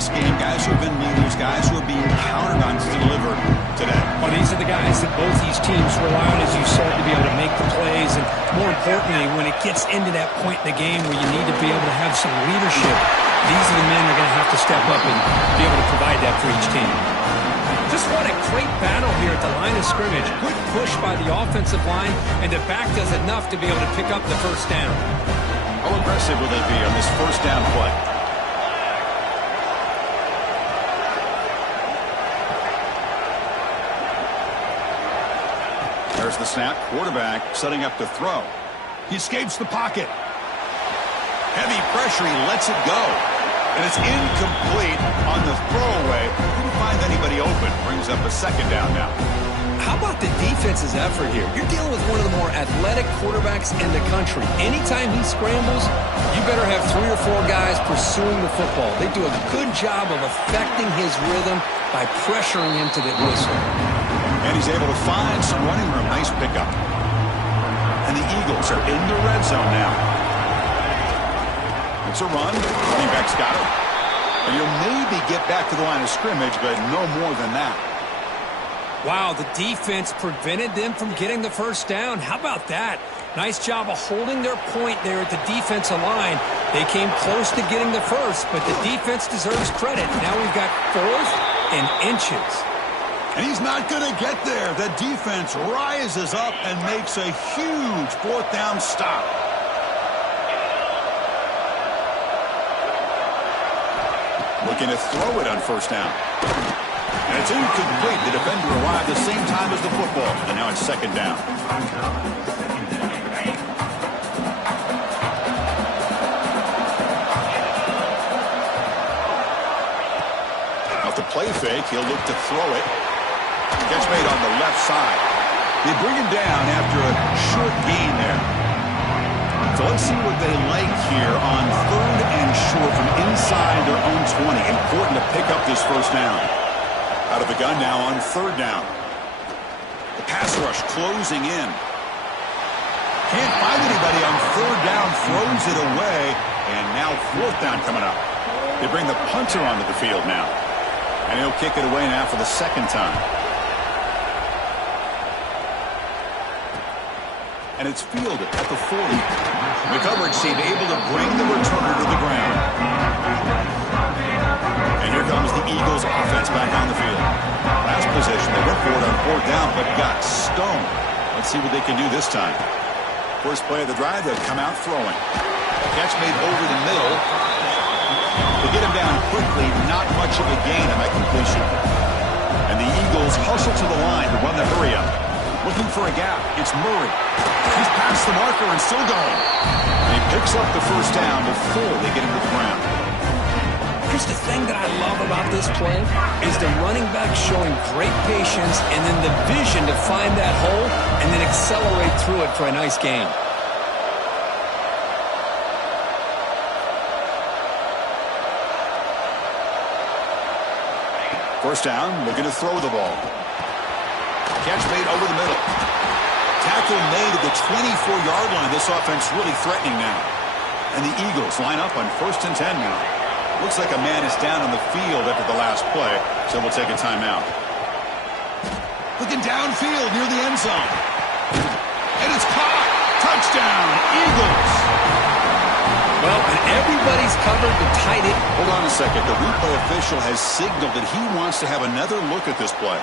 this game, guys who have been leaders, guys who are being counted on to deliver today. Well, these are the guys that both these teams rely on, as you said, to be able to make the plays. And more importantly, when it gets into that point in the game where you need to be able to have some leadership, these are the men that are going to have to step up and be able to provide that for each team. Just what a great battle here at the line of scrimmage. Good push by the offensive line, and the back does enough to be able to pick up the first down. How aggressive will they be on this first down play? There's the snap. Quarterback setting up to throw. He escapes the pocket. Heavy pressure. He lets it go. And it's incomplete on the throwaway. Couldn't find anybody open. Brings up a second down now. How about the defense's effort here? You're dealing with one of the more athletic quarterbacks in the country. Anytime he scrambles, you better have 3 or 4 guys pursuing the football. They do a good job of affecting his rhythm by pressuring him to the whistle. And he's able to find some running room. Nice pickup. And the Eagles are in the red zone now. It's a run. Running back's got it. And you'll maybe get back to the line of scrimmage, but no more than that. Wow, the defense prevented them from getting the first down. How about that? Nice job of holding their point there at the defensive line. They came close to getting the first, but the defense deserves credit. Now we've got 4th and inches. And he's not going to get there. The defense rises up and makes a huge 4th down stop. Looking to throw it on first down. And it's incomplete. The defender arrived the same time as the football. And now it's second down. Off the play fake, he'll look to throw it. Catch made on the left side. They bring him down after a short gain there. So let's see what they like here on 3rd and short from inside their own 20. Important to pick up this first down. Out of the gun now on 3rd down. The pass rush closing in. Can't find anybody on 3rd down. Throws it away. And now 4th down coming up. They bring the punter onto the field now. And he'll kick it away now for the second time. And it's fielded at the 40. The coverage team able to bring the returner to the ground. And here comes the Eagles offense back on the field. Last possession, they went for it on 4th down, but got stoned. Let's see what they can do this time. First play of the drive, they'll come out throwing. Catch made over the middle. They get him down quickly, not much of a gain on that completion. And the Eagles hustle to the line to run the hurry up. Looking for a gap. It's Murray. He's past the marker and still going. And he picks up the first down before they get him to the ground. Here's the thing that I love about this play is the running back showing great patience and then the vision to find that hole and then accelerate through it for a nice gain. First down, looking to throw the ball. Catch made over the middle. Tackle made at the 24-yard line. This offense really threatening now. And the Eagles line up on 1st and 10 now. Looks like a man is down on the field after the last play, so we'll take a timeout. Looking downfield near the end zone. And it's caught. Touchdown, Eagles. Well, and everybody's covered the tight end. Hold on a second. The replay official has signaled that he wants to have another look at this play.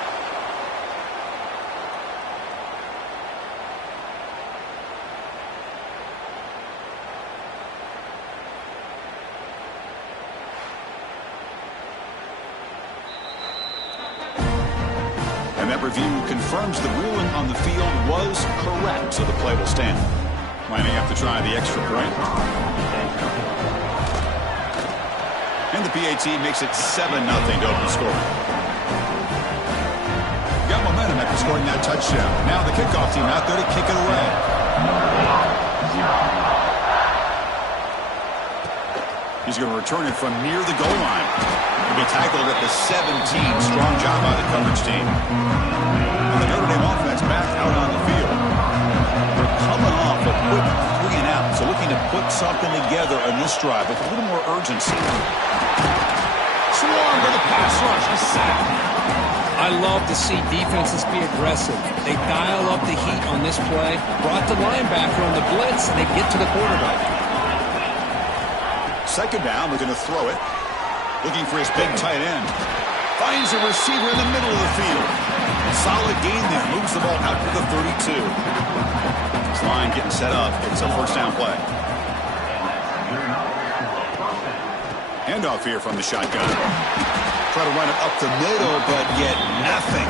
Review confirms the ruling on the field was correct, so the play will stand. Lining up to try the extra point. And the PAT makes it 7-0 to open the score. Got momentum after scoring that touchdown. Now the kickoff team out there to kick it away. He's going to return it from near the goal line. He'll be tackled at the 17. Strong job by the coverage team. And the Notre Dame offense back out on the field. They're coming off a quick 3 and out, so looking to put something together on this drive with a little more urgency. Slow I love to see defenses be aggressive. They dial up the heat on this play, brought the linebacker on the blitz, and they get to the quarterback. Second down, looking to throw it. Looking for his big tight end. Finds a receiver in the middle of the field. Solid gain there. Moves the ball out to the 32. This line getting set up. It's a first down play. Handoff here from the shotgun. Try to run it up the middle, but get nothing.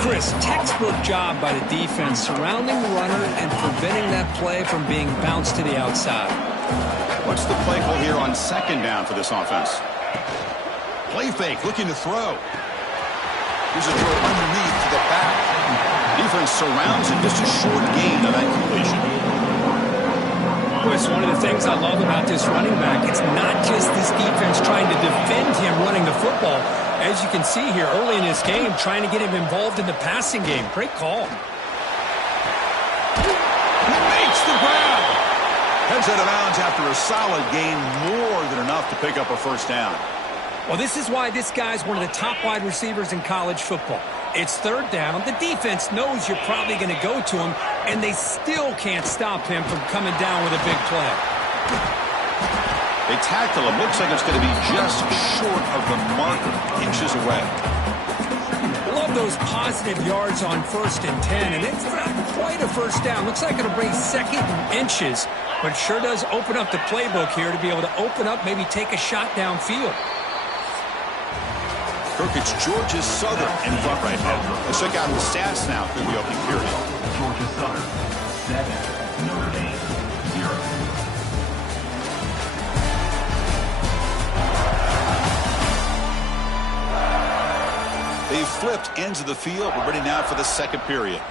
Chris, textbook job by the defense surrounding the runner and preventing that play from being bounced to the outside. What's the play call here on second down for this offense? Play fake, looking to throw. Here's a throw underneath to the back. Defense surrounds him, just a short gain of that completion. Chris, one of the things I love about this running back, it's not just this defense trying to defend him running the football. As you can see here early in this game, trying to get him involved in the passing game. Great call. He makes the grab. Heads out of bounds after a solid gain, more than enough to pick up a first down. Well, this is why this guy's one of the top wide receivers in college football. It's third down. The defense knows you're probably going to go to him, and they still can't stop him from coming down with a big play. They tackle him. Looks like it's going to be just short of the marker, inches away. I love those positive yards on 1st and 10, and it's not quite a first down. Looks like it'll bring second and inches, but it sure does open up the playbook here to be able to open up, maybe take a shot downfield. Kirk, it's Georgia Southern in front right now. Let's check out the stats now through the opening period. Georgia Southern, 7, Notre Dame, 0. They flipped ends of the field. We're ready now for the second period.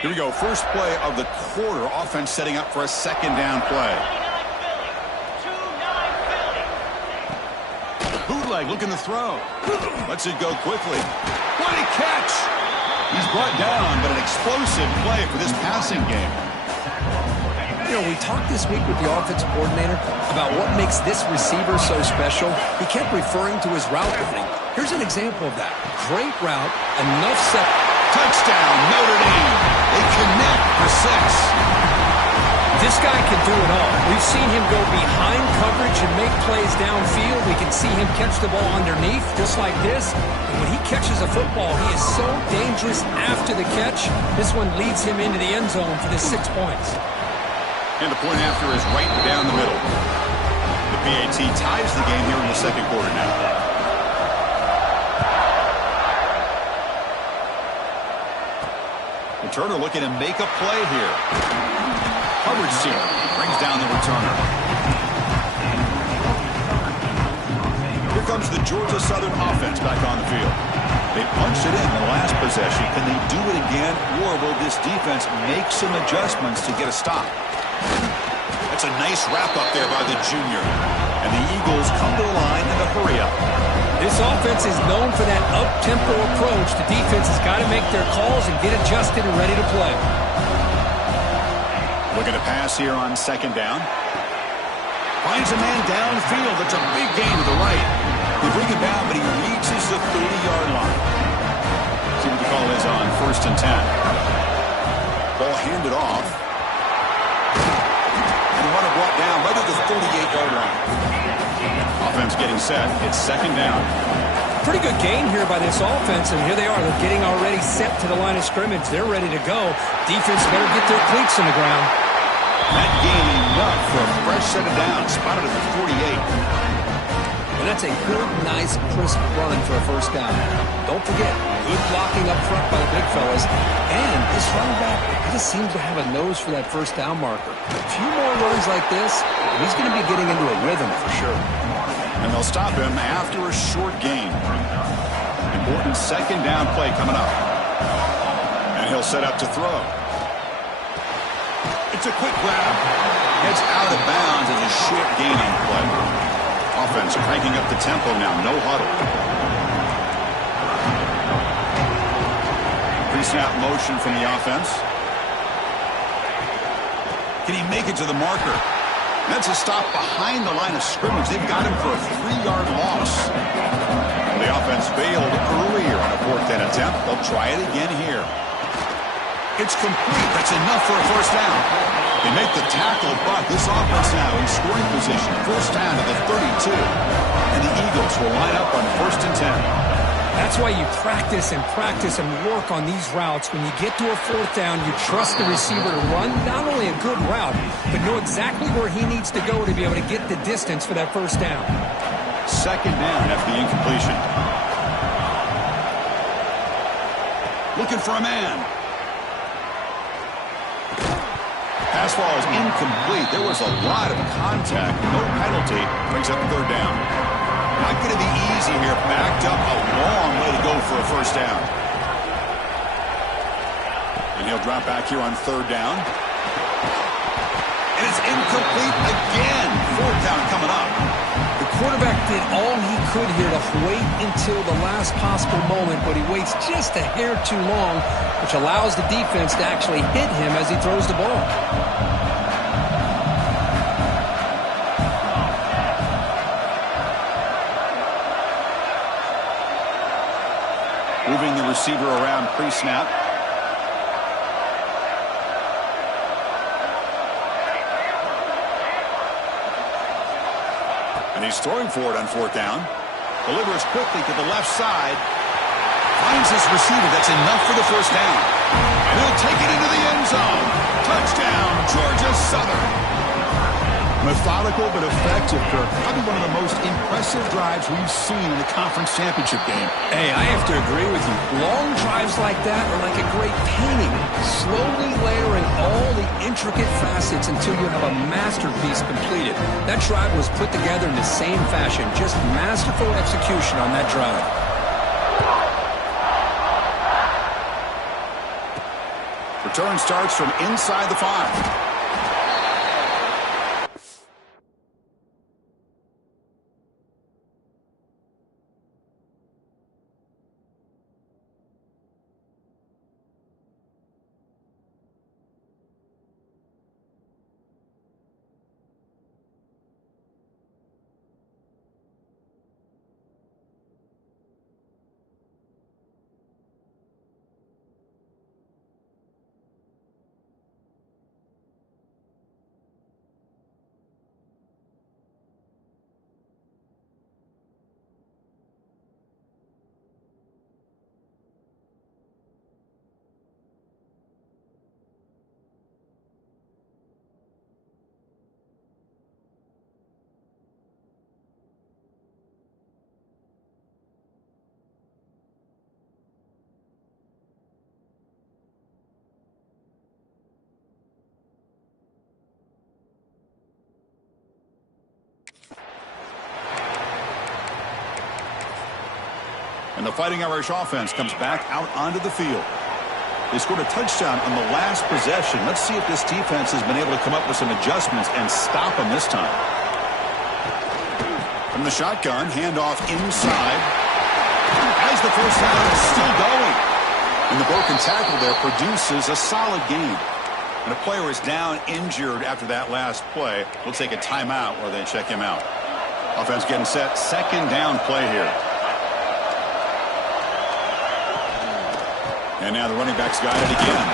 Here we go. First play of the quarter. Offense setting up for a second down play. Bootleg looking to throw. Lets it go quickly. What a catch! He's brought down, but an explosive play for this passing game. You know, we talked this week with the offensive coordinator about what makes this receiver so special. He kept referring to his route running. Here's an example of that. Great route, enough set. Touchdown, Notre Dame. They connect for 6. This guy can do it all. We've seen him go behind coverage and make plays downfield. We can see him catch the ball underneath, just like this. And when he catches a football, he is so dangerous after the catch. This one leads him into the end zone for the 6 points. And the point after is right down the middle. The PAT ties the game here in the second quarter now. Returner looking to make a play here. Coverage team brings down the returner. Here comes the Georgia Southern offense back on the field. They punched it in the last possession. Can they do it again, or will this defense make some adjustments to get a stop? That's a nice wrap-up there by the junior. And the Eagles come to the line in a hurry-up. This offense is known for that up-tempo approach. The defense has got to make their calls and get adjusted and ready to play. Looking to pass here on second down. Finds a man downfield. It's a big gain to the right. They bring him down, but he reaches the 30-yard line. See what the call is on 1st and 10. Ball handed off. And the runner brought down right at the 38-yard line. Offense getting set. It's second down. Pretty good gain here by this offense, and here they are. They're getting already set to the line of scrimmage. They're ready to go. Defense better get their cleats on the ground. That gain enough for a fresh set of downs. Spotted at the 48. And that's a good, nice, crisp run for a first down. Don't forget, good blocking up front by the big fellas. And this running back, he just seems to have a nose for that first down marker. A few more runs like this, and he's going to be getting into a rhythm for sure. And they'll stop him after a short gain. Important second down play coming up. And he'll set up to throw. It's a quick grab. Heads out of bounds as a short gain on the play. Offense cranking up the tempo now. No huddle. Pre-snap motion from the offense. Can he make it to the marker? That's a stop behind the line of scrimmage. They've got him for a 3-yard loss. The offense failed earlier on a 4th-down attempt. They'll try it again here. It's complete. That's enough for a first down. They make the tackle, but this offense now in scoring position. First down to the 32. And the Eagles will line up on 1st and 10. That's why you practice and work on these routes. When you get to a 4th down, you trust the receiver to run not only a good route, but know exactly where he needs to go to be able to get the distance for that first down. 2nd down after the incompletion. Looking for a man. Pass ball is incomplete. There was a lot of contact. No penalty. Brings up 3rd down. Not going to be easy here. Backed up a long way to go for a first down. And he'll drop back here on 3rd down. And it's incomplete again. 4th down coming up. The quarterback did all he could here to wait until the last possible moment, but he waits just a hair too long, which allows the defense to actually hit him as he throws the ball. Moving the receiver around pre-snap. And he's throwing for it on 4th down. Delivers quickly to the left side. Finds his receiver. That's enough for the first down. And he'll take it into the end zone. Touchdown, Georgia Southern. Methodical but effective, Kirk. Probably one of the most impressive drives we've seen in a conference championship game. Hey, I have to agree with you. Long drives like that are like a great painting. Slowly layering all the intricate facets until you have a masterpiece completed. That drive was put together in the same fashion. Just masterful execution on that drive. Return starts from inside the 5. And the Fighting Irish offense comes back out onto the field. They scored a touchdown on the last possession. Let's see if this defense has been able to come up with some adjustments and stop them this time. From the shotgun, handoff inside. As the first down is still going. And the broken tackle there produces a solid gain. And a player is down injured after that last play. We'll take a timeout while they check him out. Offense getting set. 2nd down play here. And now the running back's got it again.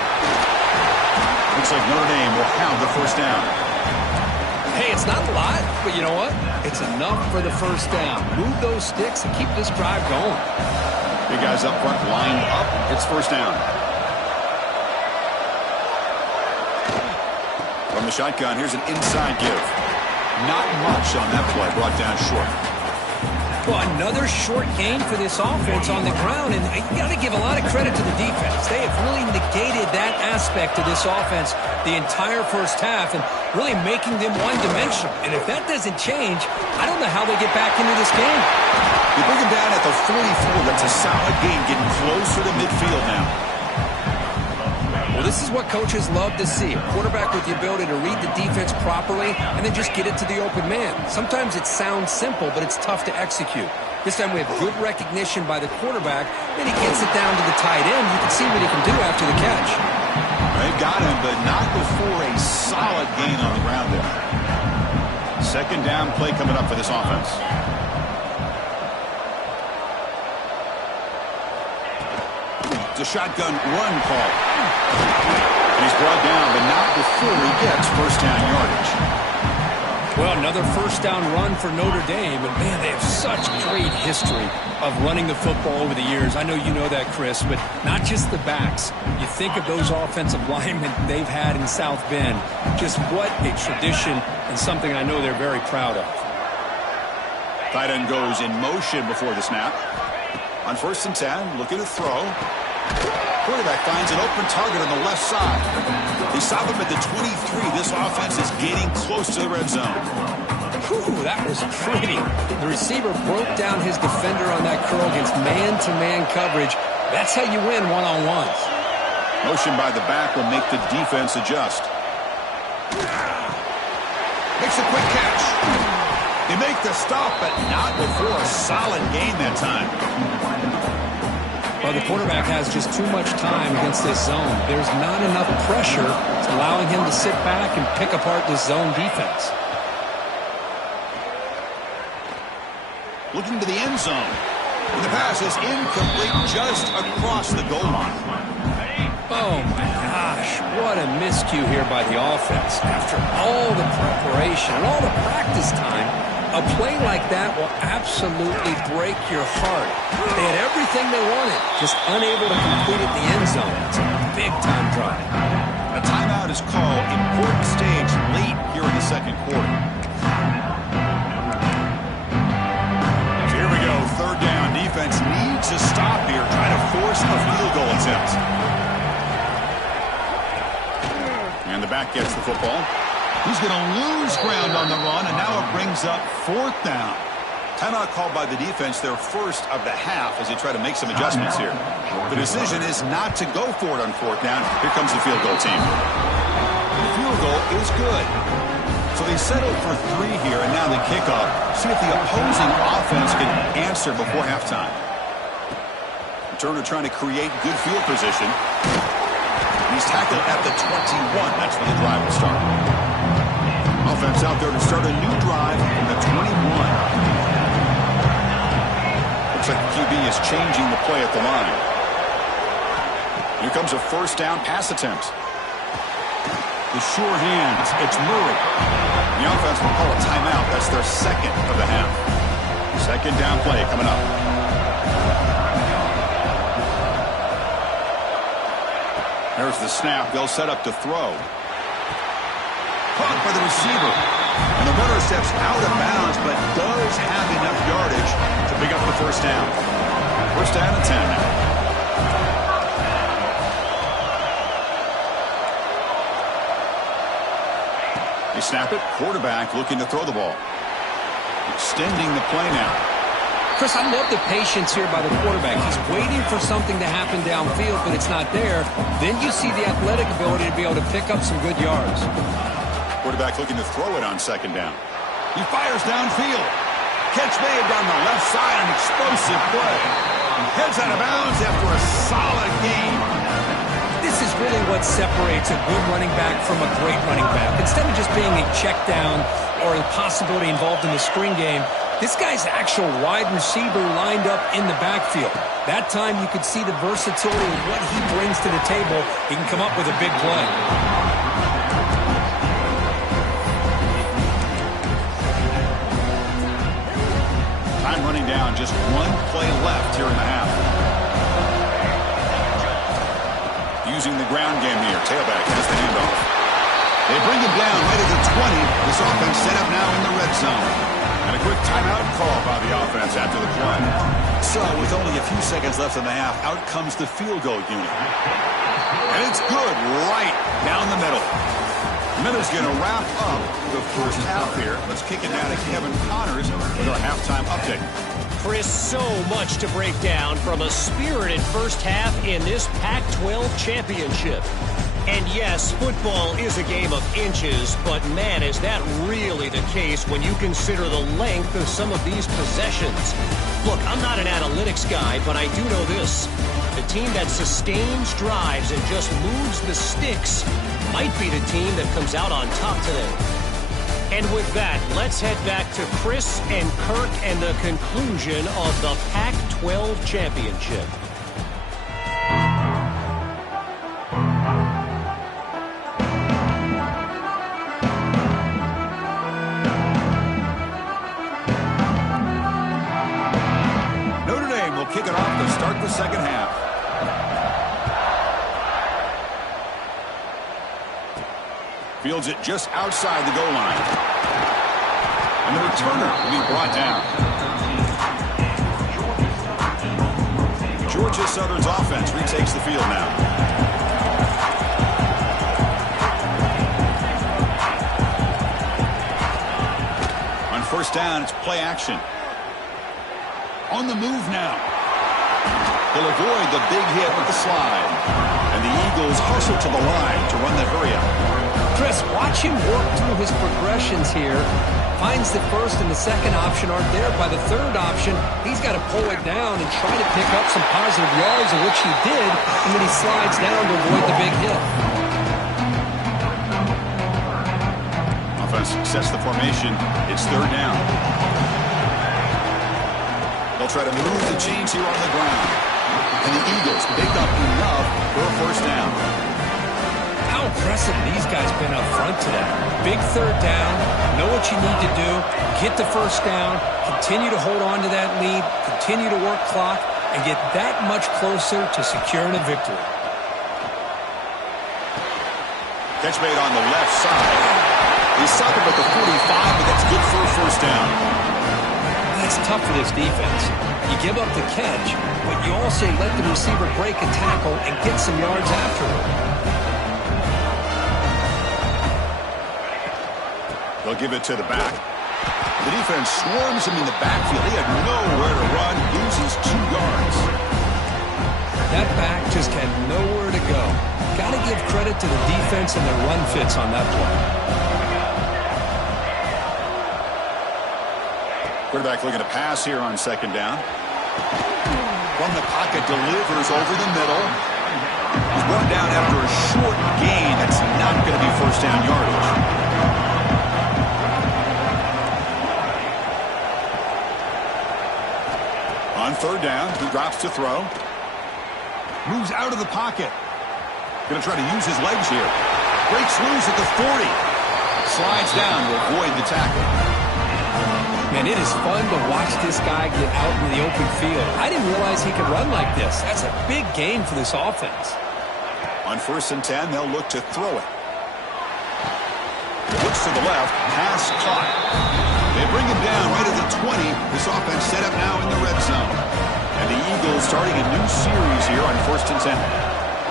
Looks like Notre Dame will have the first down. Hey, it's not a lot, but you know what? It's enough for the first down. Move those sticks and keep this drive going. Big guys up front lined up. It's first down. From the shotgun, here's an inside give. Not much on that play, brought down short. Well, another short gain for this offense on the ground, and you got to give a lot of credit to the defense. They have really negated that aspect of this offense the entire first half and really making them one-dimensional. And if that doesn't change, I don't know how they get back into this game. They bring him down at the 44. That's a solid gain, getting closer to midfield now. Well, this is what coaches love to see. A quarterback with the ability to read the defense properly and then just get it to the open man. Sometimes it sounds simple, but it's tough to execute. This time we have good recognition by the quarterback, and he gets it down to the tight end. You can see what he can do after the catch. They've got him, but not before a solid gain on the ground there. Second down play coming up for this offense. It's a shotgun run call. And he's brought down, but not before he gets first down yardage. Well, another first down run for Notre Dame. And, man, they have such great history of running the football over the years. I know you know that, Chris, but not just the backs. You think of those offensive linemen they've had in South Bend. Just what a tradition and something I know they're very proud of. Tight end goes in motion before the snap. On 1st and 10, looking to throw. Quarterback finds an open target on the left side. They stop him at the 23. This offense is getting close to the red zone. Whew, that was pretty. The receiver broke down his defender on that curl against man-to-man coverage. That's how you win one-on-ones. Motion by the back will make the defense adjust. Makes a quick catch. They make the stop, but not before a solid gain that time. Well, the quarterback has just too much time against this zone. There's not enough pressure to allowing him to sit back and pick apart this zone defense. Looking to the end zone. And the pass is incomplete just across the goal line. Oh, my gosh. What a miscue here by the offense. After all the preparation and all the practice time, a play like that will absolutely break your heart. They had everything they wanted, just unable to complete it in the end zone. It's a big-time drive. A timeout is called. Important stage late here in the second quarter. So here we go. Third down. Defense needs to stop here, trying to force a field goal attempt. And the back gets the football. He's going to lose ground on the run, and now it brings up 4th down. Timeout called by the defense, their first of the half, as they try to make some adjustments here. The decision is not to go for it on 4th down. Here comes the field goal team. The field goal is good. So they settled for 3 here, and now the kickoff. See if the opposing offense can answer before halftime. Turner trying to create good field position. He's tackled at the 21. That's where the drive will start. Offense out there to start a new drive from the 21. Looks like the QB is changing the play at the line. Here comes a first down pass attempt. The sure hands. It's Murray. The offense will call a timeout. That's their second of the half. Second down play coming up. There's the snap. They'll set up to throw. Caught by the receiver. And the runner steps out of bounds, but does have enough yardage to pick up the first down. First down and 10 now. They snap it. Quarterback looking to throw the ball. Extending the play now. Chris, I love the patience here by the quarterback. He's waiting for something to happen downfield, but it's not there. Then you see the athletic ability to be able to pick up some good yards. Quarterback looking to throw it on second down. He fires downfield. Catch made down the left side, an explosive play. He heads out of bounds after a solid gain. This is really what separates a good running back from a great running back. Instead of just being a check down or a possibility involved in the screen game, this guy's actual wide receiver lined up in the backfield. That time you could see the versatility of what he brings to the table. He can come up with a big play. Time running down, just one play left here in the half. Using the ground game here. Tailback has the handoff. They bring him down right at the 20. This offense set up now in the red zone. And a quick timeout call by the offense after the play. So with only a few seconds left in the half, out comes the field goal unit. And it's good right down the middle. Miller's going to wrap up the first half here. Let's kick it down to Kevin Connors with our halftime update. Chris, so much to break down from a spirited first half in this Pac-12 championship. And yes, football is a game of inches, but man, is that really the case when you consider the length of some of these possessions. Look, I'm not an analytics guy, but I do know this. The team that sustains drives and just moves the sticks might be the team that comes out on top today. And with that, let's head back to Chris and Kirk and the conclusion of the Pac-12 championship. Notre Dame will kick it off to start the second half. Fields it just outside the goal line. And the returner will be brought down. Georgia Southern's offense retakes the field now. On first down, it's play action. On the move now. He'll avoid the big hit with the slide. And the Eagles hustle to the line to run the hurry-up. Chris, watch him work through his progressions here. Finds the first and the second option aren't there. By the third option, he's got to pull it down and try to pick up some positive yards, of which he did, and then he slides down to avoid the big hit. Offense sets the formation. It's third down. They'll try to move the chains here on the ground. And the Eagles pick up enough for a first down. How impressive these guys been up front today. Big third down, know what you need to do, get the first down, continue to hold on to that lead, continue to work clock, and get that much closer to securing a victory. Catch made on the left side. He stopped him at the 45, but that's good for a first down. That's tough for this defense. You give up the catch, but you also let the receiver break a tackle and get some yards afterward. They'll give it to the back. The defense swarms him in the backfield. He had nowhere to run, loses 2 yards. That back just had nowhere to go. Got to give credit to the defense and their run fits on that play. Quarterback looking to pass here on second down. From the pocket, delivers over the middle. He's brought down after a short gain. That's not going to be first down yardage. On third down, he drops to throw. Moves out of the pocket. Going to try to use his legs here. Breaks loose at the 40. Slides down to avoid the tackle. Man, it is fun to watch this guy get out in the open field. I didn't realize he could run like this. That's a big game for this offense. On first and 10, they'll look to throw it. Looks to the left. Pass caught. They bring him down right at the 20. This offense set up now in the red zone. And the Eagles starting a new series here on first and 10.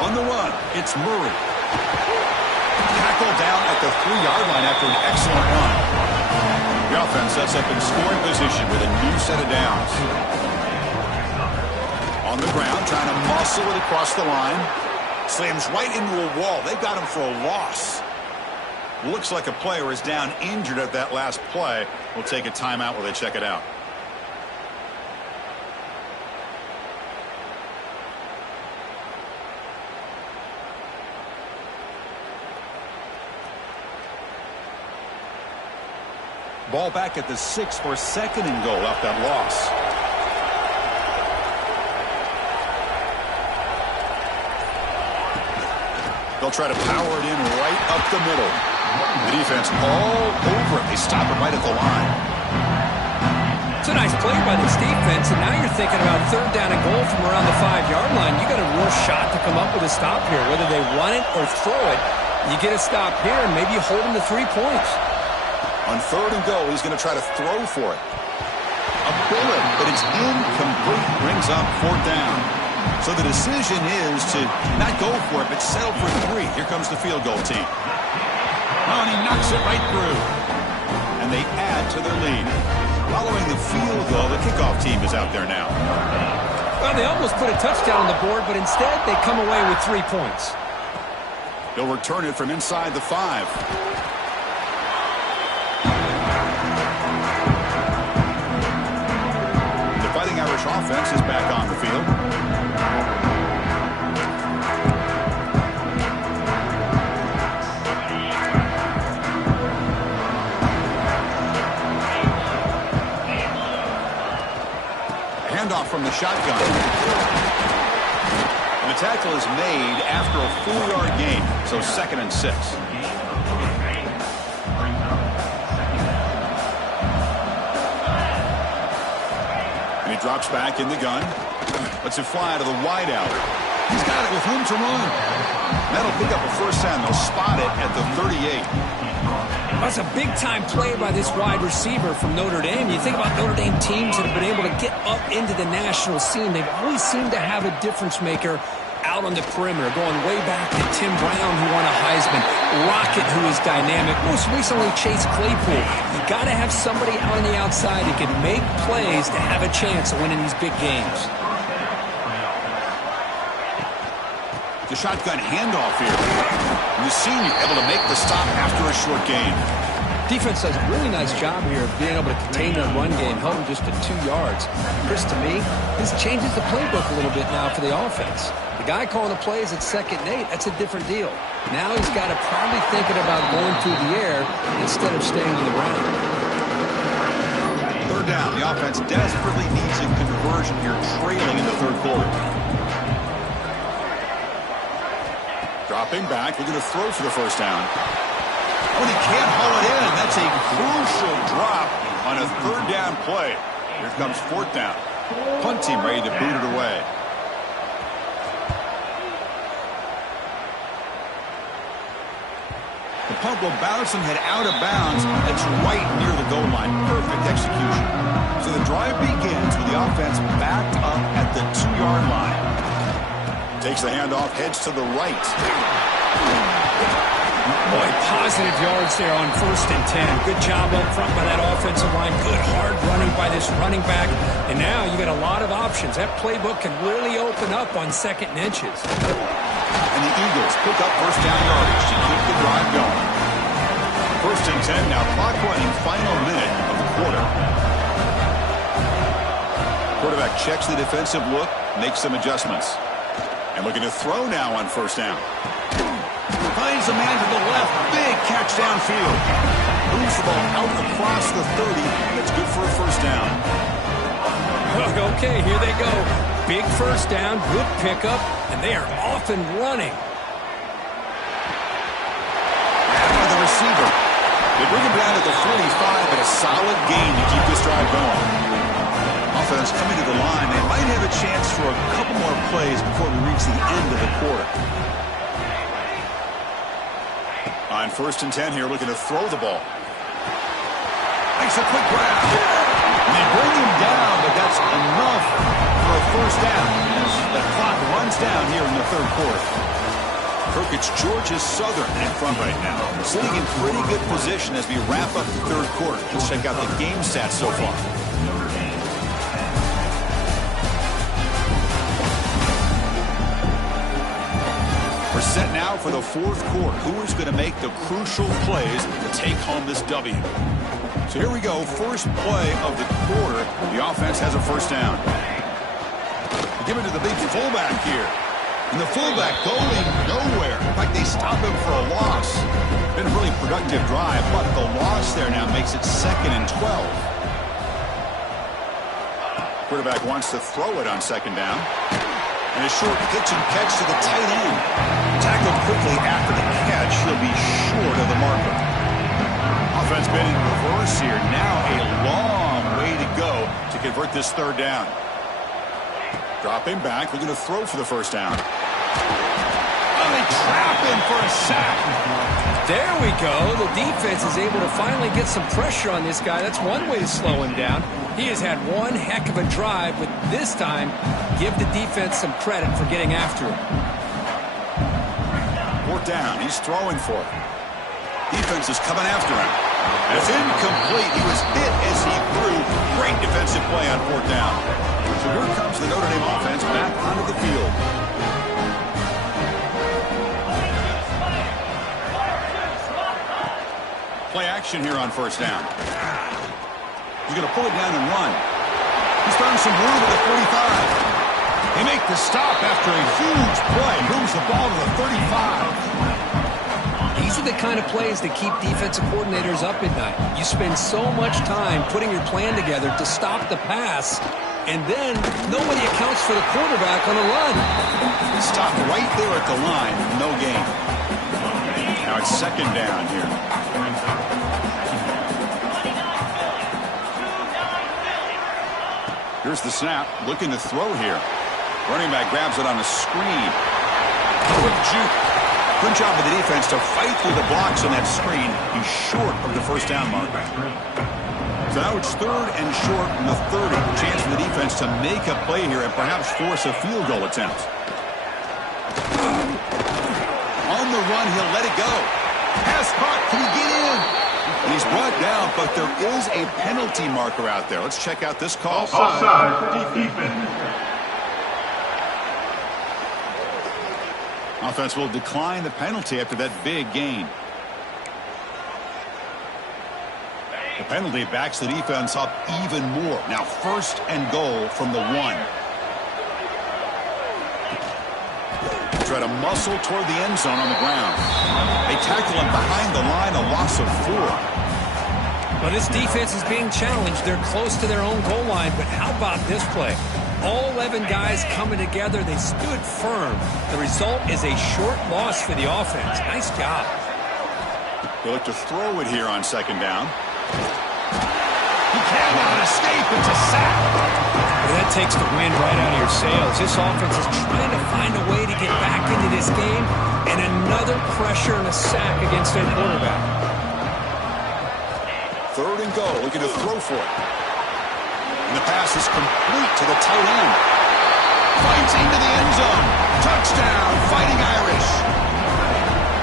On the run, it's Murray. Tackled down at the 3-yard line after an excellent run. The offense sets up in scoring position with a new set of downs. On the ground, trying to muscle it across the line. Slams right into a wall. They got him for a loss. Looks like a player is down injured at that last play. We'll take a timeout while they check it out. Ball back at the 6 for second and goal off that loss. They'll try to power it in right up the middle. The defense all over it. They stop it right at the line. It's a nice play by this defense, and now you're thinking about third down and goal from around the 5-yard line. You got a real shot to come up with a stop here. Whether they run it or throw it, you get a stop here, and maybe you hold them to 3 points. On third and goal, he's going to try to throw for it. A bullet, but it's incomplete. Brings up fourth down. So the decision is to not go for it, but settle for 3. Here comes the field goal team. Oh, and he knocks it right through. And they add to their lead. Following the field goal, the kickoff team is out there now. Well, they almost put a touchdown on the board, but instead they come away with 3 points. They'll return it from inside the 5. Irish offense is back on the field. from the shotgun. And the tackle is made after a 4-yard gain, so 2nd and 6. And he drops back in the gun. Lets it fly to the wideout. He's got it with room to run. That'll pick up a first down. They'll spot it at the 38. That's a big-time play by this wide receiver from Notre Dame. You think about Notre Dame teams that have been able to get up into the national scene. They've always seemed to have a difference maker out on the perimeter, going way back to Tim Brown, who won a Heisman, Rocket, who is dynamic, most recently Chase Claypool. You got to have somebody out on the outside who can make plays to have a chance of winning these big games. The shotgun handoff here. And the senior able to make the stop after a short gain. Defense does a really nice job here of being able to contain their run game, held them just to 2 yards. Chris, to me, this changes the playbook a little bit now for the offense. The guy calling the plays at 2nd and 8, that's a different deal. Now he's got to probably thinking about going through the air instead of staying on the ground. 3rd down. The offense desperately needs a conversion here, trailing in the 3rd quarter. Dropping back, looking to throw for the first down. Oh, and he can't haul it in. That's a crucial drop on a 3rd down play. Here comes 4th down. Punt team ready to boot it away. The punt will bounce and head out of bounds. It's right near the goal line. Perfect execution. So the drive begins with the offense backed up at the 2-yard line. Takes the handoff, heads to the right. Boy, positive yards there on 1st and 10. Good job up front by that offensive line. Good hard running by this running back. And now you got a lot of options. That playbook can really open up on 2nd and inches. And the Eagles pick up first down yardage to keep the drive going. 1st and 10, now clock running, final minute of the quarter. Quarterback checks the defensive look, makes some adjustments. And looking to throw now on 1st down. Finds a man to the left. Big catch downfield. Moves the ball out across the 30. And it's good for a first down. Okay, here they go. Big first down, good pickup, and they are off and running. After the receiver. They bring him down to the 45 and a solid gain to keep this drive going. Offense coming to the line. They might have a chance for a couple more plays before we reach the end of the quarter. On 1st and 10 here, looking to throw the ball. Makes a quick grab. And they bring him down, but that's enough for a first down as the clock runs down here in the 3rd quarter. It's Georgia Southern in front right now. Sitting in pretty good position as we wrap up the 3rd quarter. Let's check out the game stats so far. We're set now for the 4th quarter. Who is going to make the crucial plays to take home this W? So here we go. First play of the quarter. The offense has a first down. Give it to the big fullback here. And the fullback going nowhere. In fact, they stop him for a loss. Been a really productive drive, but the loss there now makes it 2nd and 12. Quarterback wants to throw it on 2nd down. And a short pitch and catch to the tight end. Tackled quickly after the catch. He'll be short of the marker. Offense been in reverse here. Now a long way to go to convert this 3rd down. Dropping back. Looking to throw for the first down. Oh, they trap him for a sack. There we go. The defense is able to finally get some pressure on this guy. That's one way to slow him down. He has had one heck of a drive, but this time, give the defense some credit for getting after him. 4th down. He's throwing for it. Defense is coming after him. And it's incomplete. He was hit as he threw. Great defensive play on 4th down. So here comes the Notre Dame offense back onto the field. Play action here on 1st down. He's going to pull it down and run. He's found some room at the 45. They make the stop after a huge play. Moves the ball to the 35. These are the kind of plays that keep defensive coordinators up at night. You spend so much time putting your plan together to stop the pass, And then nobody accounts for the quarterback on a run. Stopped right there at the line. No gain. Now it's second down here. Here's the snap. Looking to throw here. Running back grabs it on a screen. Quick juke. Good job of the defense to fight through the blocks on that screen. He's short of the first down mark. So now it's third and short from the 30. Chance for the defense to make a play here and perhaps force a field goal attempt. On the run, he'll let it go. Pass caught. Can he get in? And he's brought down, but there is a penalty marker out there. Let's check out this call. Offside, defense. Offense will decline the penalty after that big gain. The penalty backs the defense up even more. Now first and goal from the 1. Try to muscle toward the end zone on the ground. They tackle him behind the line, a loss of 4. Well, this defense is being challenged. They're close to their own goal line, but how about this play? All 11 guys coming together. They stood firm. The result is a short loss for the offense. Nice job. They look to throw it here on second down. He cannot escape. It's a sack. Well, that takes the wind right out of your sails. This offense is trying to find a way to get back into this game, and another pressure and a sack against their quarterback. Third and goal. Looking to throw for it. And the pass is complete to the tight end. Fights into the end zone. Touchdown, Fighting Irish.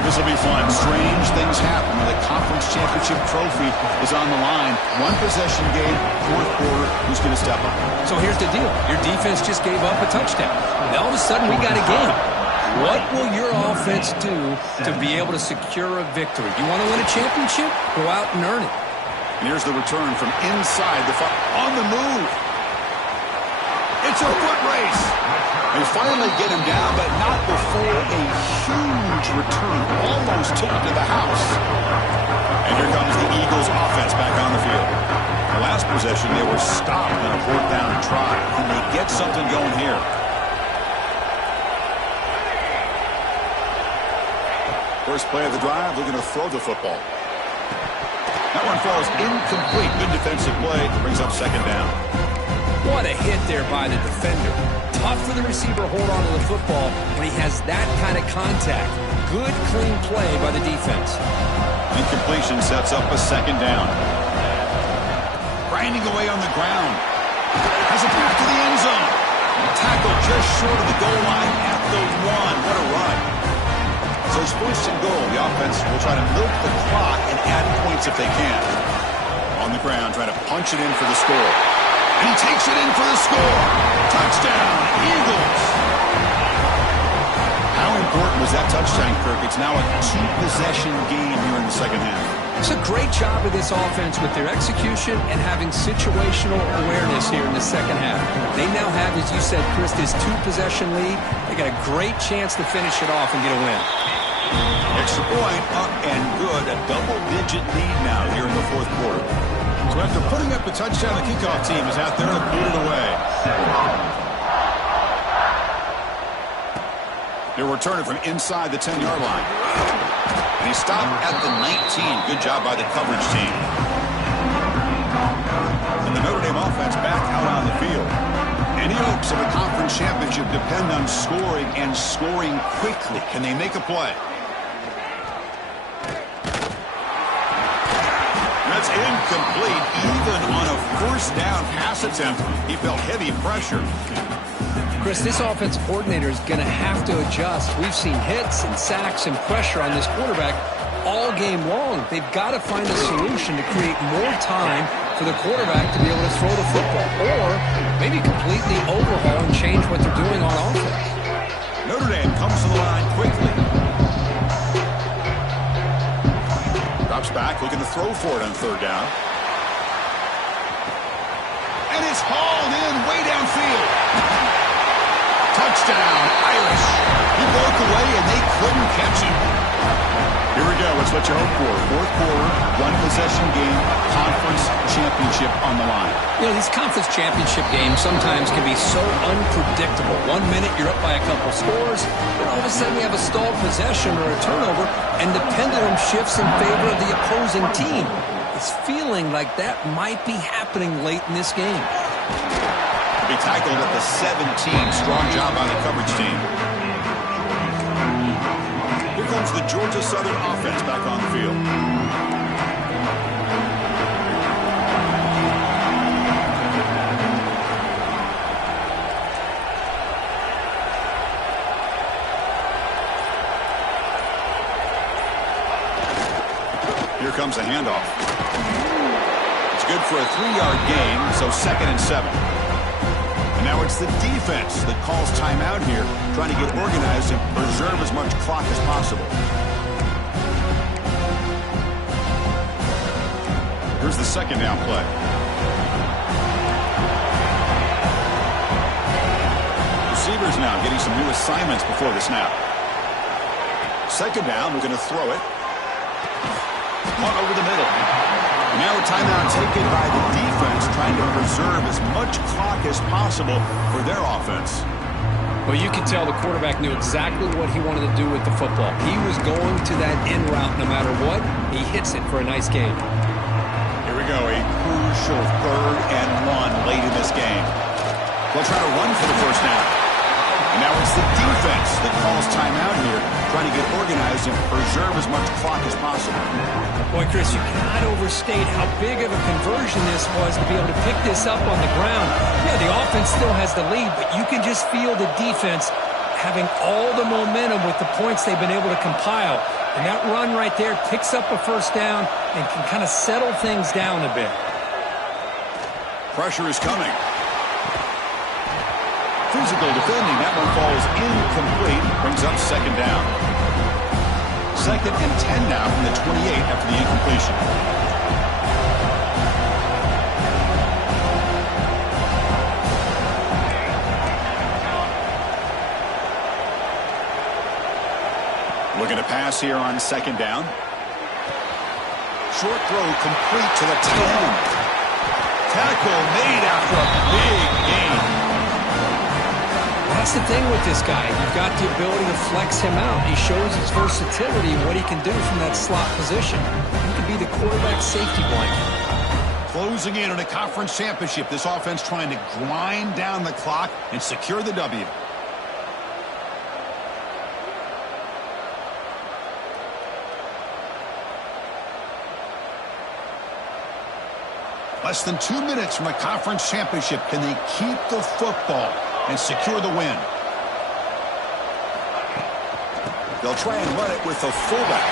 This will be fun. Strange things happen when the conference championship trophy is on the line. One possession game, fourth quarter. Who's going to step up? So here's the deal. Your defense just gave up a touchdown. Now all of a sudden we got a game. What will your offense do to be able to secure a victory? You want to win a championship? Go out and earn it. And here's the return from inside the on the move. It's a foot race. They finally get him down, but not before a huge return. Almost took it to the house. And here comes the Eagles offense back on the field. The last possession, they were stopped on a fourth down try. Can they get something going here? First play of the drive, looking to throw the football. That one falls incomplete. Good defensive play. Brings up second down. What a hit there by the defender. Tough for the receiver to hold on to the football when he has that kind of contact. Good, clean play by the defense. Incompletion sets up a second down. Grinding away on the ground. Has it back to the end zone. Tackle just short of the goal line at the 1. What a run. So it's first and goal. The offense will try to milk the clock and add points if they can. On the ground, trying to punch it in for the score. And he takes it in for the score. Touchdown, Eagles. How important was that touchdown, Kirk? It's now a 2-possession game here in the second half. It's a great job of this offense with their execution and having situational awareness here in the second half. They now have, as you said, Chris, this 2-possession lead. They got a great chance to finish it off and get a win. Extra point, up and good. A double-digit lead now here in the fourth quarter. So after putting up the touchdown, the kickoff team is out there to put it away. They're returning from inside the 10-yard line. And he stopped at the 19. Good job by the coverage team. And the Notre Dame offense back out on the field. Any hopes of a conference championship depend on scoring and scoring quickly. Can they make a play? That's incomplete. Even on a first down pass attempt, he felt heavy pressure. Chris, this offensive coordinator is going to have to adjust. We've seen hits and sacks and pressure on this quarterback all game long. They've got to find a solution to create more time for the quarterback to be able to throw the football, or maybe completely overhaul and change what they're doing on offense. Notre Dame comes to the line quickly. Drops back, looking to throw for it on third down. And it's hauled in way downfield. Touchdown, Irish. He broke away, and they couldn't catch him. Here we go. That's what you hope for. Fourth quarter, one possession game, conference championship on the line. You know, these conference championship games sometimes can be so unpredictable. 1 minute you're up by a couple scores, then all of a sudden you have a stalled possession or a turnover, and the pendulum shifts in favor of the opposing team. It's feeling like that might be happening late in this game. He tackled at the 17. Strong job by the coverage team. Here comes the Georgia Southern offense back on the field. Here comes a handoff. It's good for a 3-yard gain, so 2nd and 7. And now it's the defense that calls timeout here, trying to get organized and preserve as much clock as possible. Here's the 2nd down play. Receivers now getting some new assignments before the snap. 2nd down, we're going to throw it. Caught over the middle. Now a timeout taken by the defense, trying to preserve as much clock as possible for their offense. Well, you could tell the quarterback knew exactly what he wanted to do with the football. He was going to that in route no matter what. He hits it for a nice gain. Here we go, a crucial 3rd and 1 late in this game. They'll try to run for the first down. And now it's the defense that calls timeout here, trying to get organized and preserve as much clock as possible. Boy, Chris, you cannot overstate how big of a conversion this was to be able to pick this up on the ground. Yeah, the offense still has the lead, but you can just feel the defense having all the momentum with the points they've been able to compile. And that run right there picks up a first down and can kind of settle things down a bit. Pressure is coming. Physical defending. That one falls incomplete. Brings up 2nd down. 2nd and 10 now from the 28 after the incompletion. Looking to pass here on 2nd down. Short throw complete to the tight end. Tackle made after a big gain. That's the thing with this guy. You've got the ability to flex him out. He shows his versatility and what he can do from that slot position. He can be the quarterback safety blanket. Closing in on a conference championship. This offense trying to grind down the clock and secure the W. Less than 2 minutes from a conference championship. Can they keep the football and secure the win? They'll try and run it with the fullback.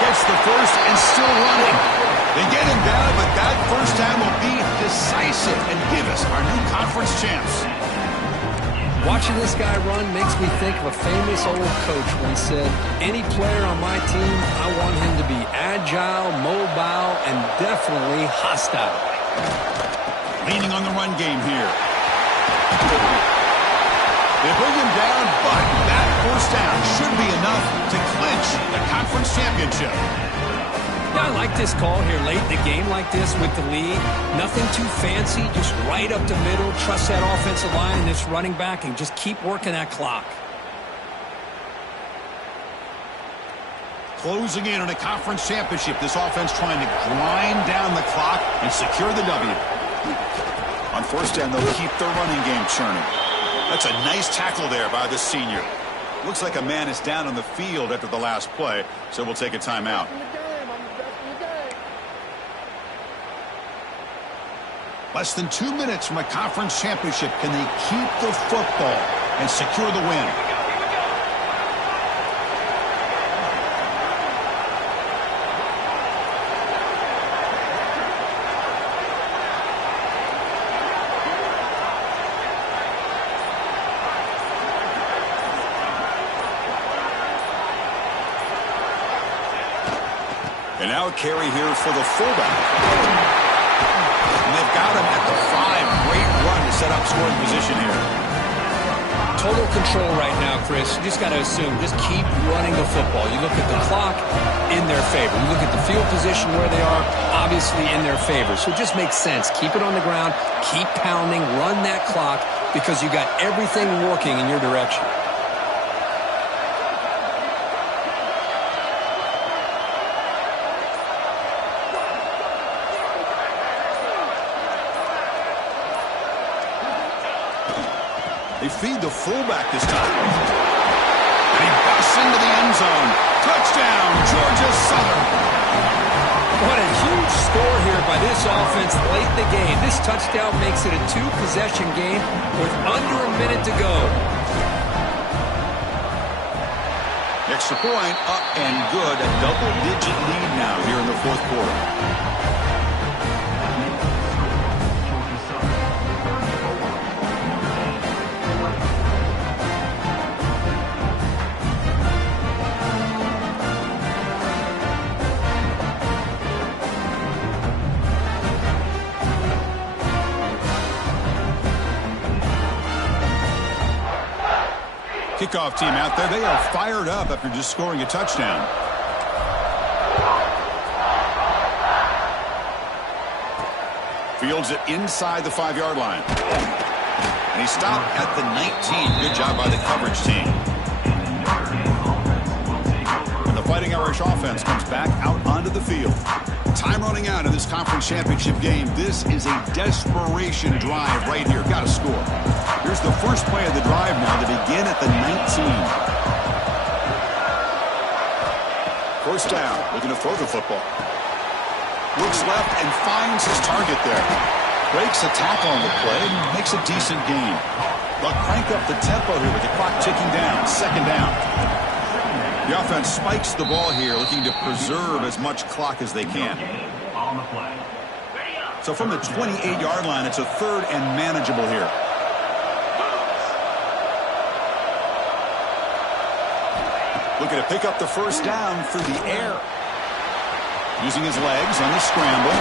Gets the first and still running. They get him down, but that first time will be decisive and give us our new conference champs. Watching this guy run makes me think of a famous old coach once said, any player on my team, I want him to be agile, mobile, and definitely hostile. Leaning on the run game here. They bring him down, but that first down should be enough to clinch the conference championship. Yeah, I like this call here late in the game like this with the lead. Nothing too fancy, just right up the middle. Trust that offensive line and this running back and just keep working that clock. Closing in on a conference championship. This offense trying to grind down the clock and secure the W. On first down, they'll keep their running game churning. That's a nice tackle there by the senior. Looks like a man is down on the field after the last play, so we'll take a timeout. Less than 2 minutes from a conference championship. Can they keep the football and secure the win? And now a carry here for the fullback. And they've got him at the 5. Great run to set up scoring position here. total control right now, Chris. You just got to assume, just keep running the football. You look at the clock, in their favor. You look at the field position where they are, obviously in their favor. So it just makes sense. Keep it on the ground, keep pounding, run that clock, because you got everything working in your direction. They feed the fullback this time. And he busts into the end zone. Touchdown, Georgia Southern. What a huge score here by this offense late in the game. This touchdown makes it a two-possession game with under a minute to go. Extra point, up and good. A double-digit lead now here in the fourth quarter. Kickoff team out there. They are fired up after just scoring a touchdown. Fields it inside the 5-yard line. And he stopped at the 19. Good job by the coverage team. And the Fighting Irish offense comes back out onto the field. Time running out in this conference championship game. This is a desperation drive right here. Got to score. Here's the first play of the drive now to begin at the 19. First down, looking to throw the football. Looks left and finds his target there. Breaks a tackle on the play and makes a decent gain. They'll crank up the tempo here with the clock ticking down. Second down. The offense spikes the ball here, looking to preserve as much clock as they can. So from the 28-yard line, it's a third and manageable here. Looking to pick up the first down through the air. Using his legs on the scramble.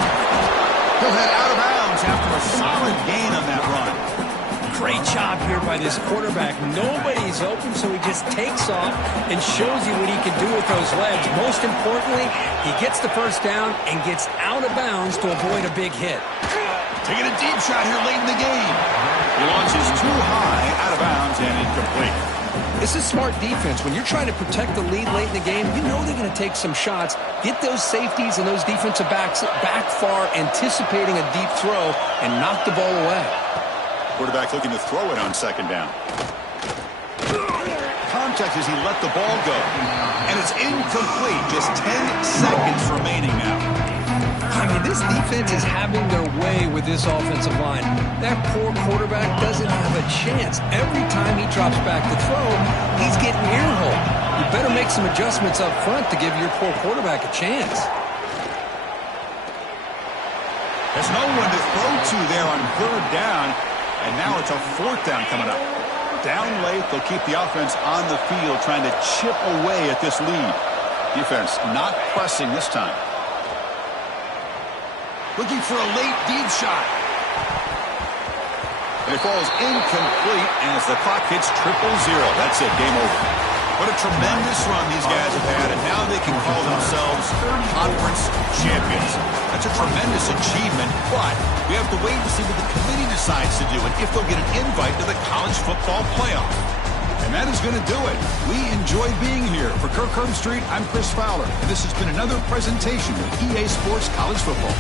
He'll head out of bounds after a solid gain on that run. Great job here by this quarterback. Nobody's open, so he just takes off and shows you what he can do with those legs. Most importantly, he gets the first down and gets out of bounds to avoid a big hit. Taking a deep shot here late in the game. He launches too high, out of bounds, and incomplete. This is smart defense. When you're trying to protect the lead late in the game, you know they're going to take some shots, get those safeties and those defensive backs back far, anticipating a deep throw, and knock the ball away. Quarterback looking to throw it on second down. Contact as he let the ball go. And it's incomplete. Just 10 seconds remaining now. I mean, this defense is having their way with this offensive line. That poor quarterback doesn't have a chance. Every time he drops back to throw, he's getting ear-hole. You better make some adjustments up front to give your poor quarterback a chance. There's no one to throw to there on third down, and now it's a fourth down coming up. Down late, they'll keep the offense on the field trying to chip away at this lead. Defense not pressing this time. Looking for a late deep shot. And it falls incomplete as the clock hits 0-0. That's it, game over. What a tremendous run these guys have had, and now they can call themselves conference champions. That's a tremendous achievement, but we have to wait and see what the committee decides to do and if they'll get an invite to the college football playoff. And that is going to do it. We enjoyed being here. For Kirk Herbstreit, I'm Chris Fowler, and this has been another presentation of EA Sports College Football.